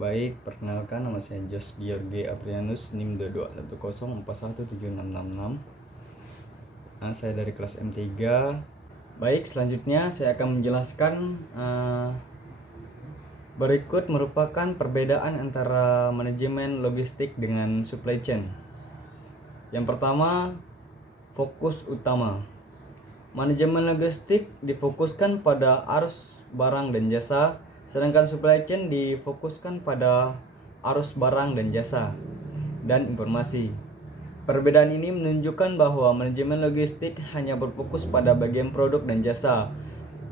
Baik, perkenalkan nama saya Jos George Aprianus, NIM 2210417666. Saya dari kelas M3. Baik, selanjutnya saya akan menjelaskan berikut merupakan perbedaan antara manajemen logistik dengan supply chain. Yang pertama, fokus utama. Manajemen logistik difokuskan pada arus barang dan jasa, sedangkan supply chain difokuskan pada arus barang dan jasa dan informasi. Perbedaan ini menunjukkan bahwa manajemen logistik hanya berfokus pada bagian produk dan jasa,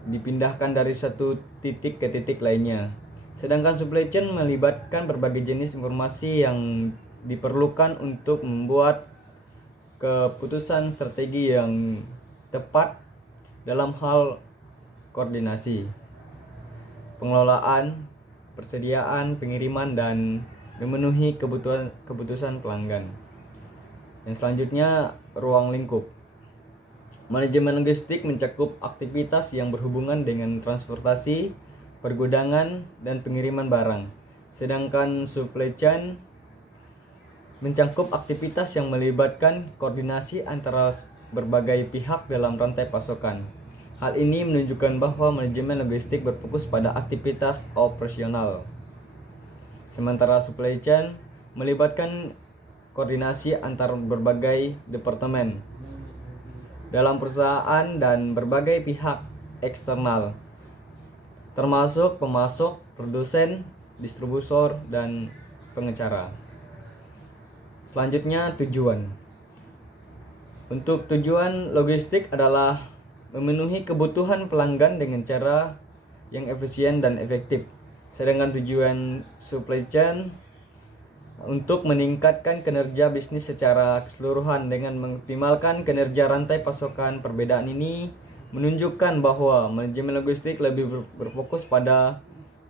dipindahkan dari satu titik ke titik lainnya. Sedangkan supply chain melibatkan berbagai jenis informasi yang diperlukan untuk membuat keputusan strategi yang tepat dalam hal koordinasi, pengelolaan, persediaan, pengiriman, dan memenuhi kebutuhan pelanggan. Yang selanjutnya, ruang lingkup. Manajemen logistik mencakup aktivitas yang berhubungan dengan transportasi, pergudangan, dan pengiriman barang. Sedangkan supply chain mencakup aktivitas yang melibatkan koordinasi antara berbagai pihak dalam rantai pasokan. Hal ini menunjukkan bahwa manajemen logistik berfokus pada aktivitas operasional, sementara supply chain melibatkan koordinasi antar berbagai departemen dalam perusahaan dan berbagai pihak eksternal, termasuk pemasok, produsen, distributor, dan pengecara. Selanjutnya, tujuan. Untuk tujuan logistik adalah memenuhi kebutuhan pelanggan dengan cara yang efisien dan efektif. Sedangkan tujuan supply chain untuk meningkatkan kinerja bisnis secara keseluruhan dengan mengoptimalkan kinerja rantai pasokan. Perbedaan ini menunjukkan bahwa manajemen logistik lebih berfokus pada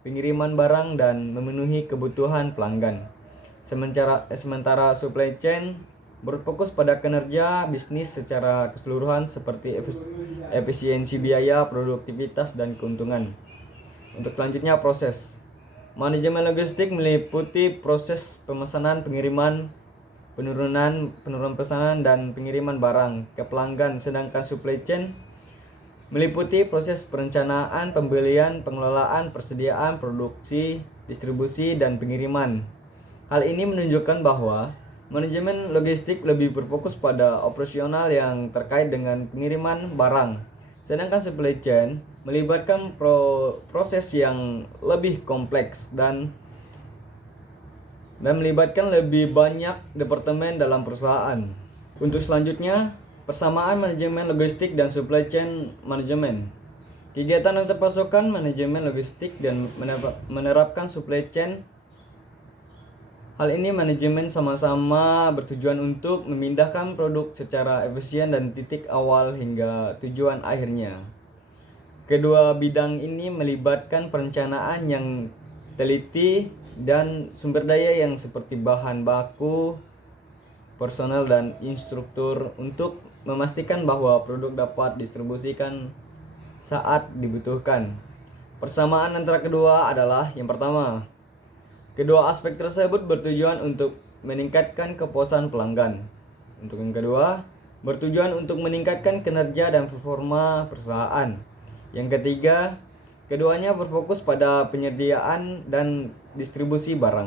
pengiriman barang dan memenuhi kebutuhan pelanggan. Sementara supply chain berfokus pada kinerja bisnis secara keseluruhan seperti efisiensi biaya, produktivitas, dan keuntungan. Untuk selanjutnya, proses. Manajemen logistik meliputi proses pemesanan, pengiriman, penurunan pesanan, dan pengiriman barang ke pelanggan. Sedangkan supply chain meliputi proses perencanaan, pembelian, pengelolaan, persediaan, produksi, distribusi, dan pengiriman. Hal ini menunjukkan bahwa manajemen logistik lebih berfokus pada operasional yang terkait dengan pengiriman barang, sedangkan supply chain melibatkan proses yang lebih kompleks dan melibatkan lebih banyak departemen dalam perusahaan. Untuk selanjutnya, persamaan manajemen logistik dan supply chain manajemen. Kegiatan rantai pasokan manajemen logistik dan menerapkan supply chain. Hal ini manajemen sama-sama bertujuan untuk memindahkan produk secara efisien dan titik awal hingga tujuan akhirnya. Kedua bidang ini melibatkan perencanaan yang teliti dan sumber daya yang seperti bahan baku, personel, dan instruktur untuk memastikan bahwa produk dapat distribusikan saat dibutuhkan. Persamaan antara kedua adalah yang pertama, kedua aspek tersebut bertujuan untuk meningkatkan kepuasan pelanggan. Untuk yang kedua, bertujuan untuk meningkatkan kinerja dan performa perusahaan. Yang ketiga, keduanya berfokus pada penyediaan dan distribusi barang.